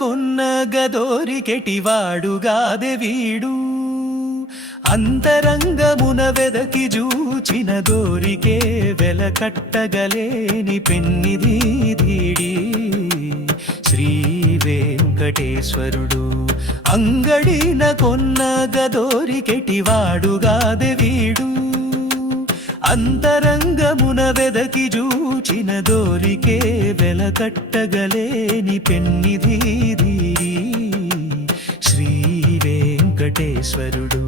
కొన్నగదోరికెటివాడుగాదె వీడు అంతరంగమున వెదకి జూచిన దోరికే వెలకట్టగలేని పెన్నిధి ధీడి శ్రీ వెంకటేశ్వరుడు అంగడిన కొన్నగదోరికెటివాడుగాదె వీడు అంతరంగమున వెదకి జూచిన దోరికే వెలకట్టగలేని పెన్నిధి ధీడి శ్రీ వెంకటేశ్వరుడు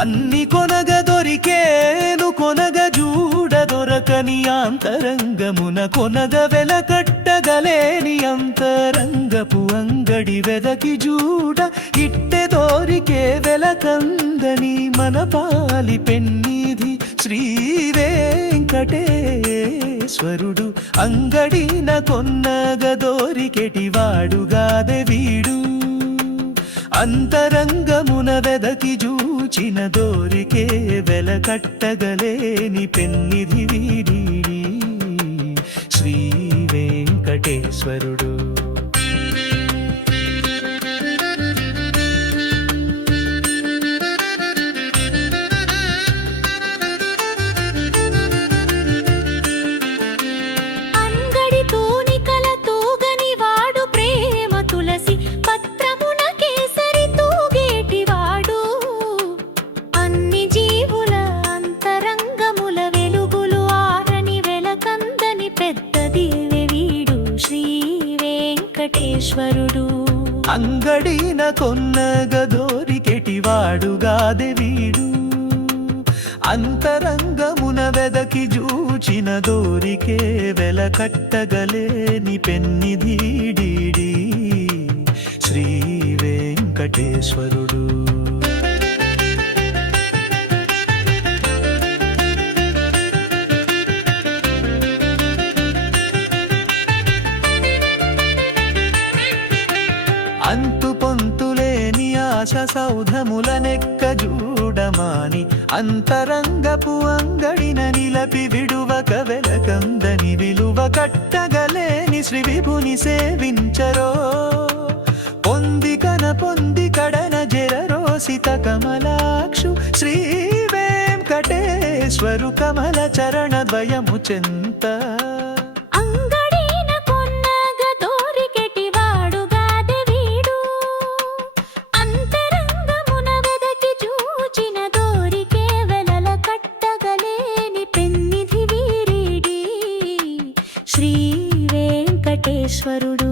అన్ని కొనగ దొరికేను కొనగ జూడ దొరకని అంతరంగమున కొనగ వెలకట్టగలేని అంతరంగపు అంగడి వెదకి జూడ ఇట్టె దొరికే వెలకందని మన పాలి పెన్నిధి శ్రీ వెంకటేశ్వరుడు అంగడిన కొన్నగ దొరికెటివాడుగాదె వీడు అంతరంగమున వెదకి జూచిన దోరికే వెలకట్టగలేని పెన్నిధి వీడి శ్రీ వెంకటేశ్వరుడు అంగడిన కొన్నగ దోరికెటివాడుగాదె వీడు అంతరంగమున వెదకి జూచిన దోరికే వెలకట్టగలేని పెన్నిధి ధీడి శ్రీ వెంకటేశ్వరుడు అంతు పొంతులేని ఆశ సౌధములనెక్క జూడమాని అంతరంగపు అంగడిన నిలపి విడువక వెలకందని విలువ కట్టగలేని శ్రీ విభుని సేవించరో పొంది కడన జెరరోసిత కమలాక్షు శ్రీ వెంకటేశ్వరు కమల చరణ ద్వయము చెంత శ్రీ వెంకటేశ్వరుడు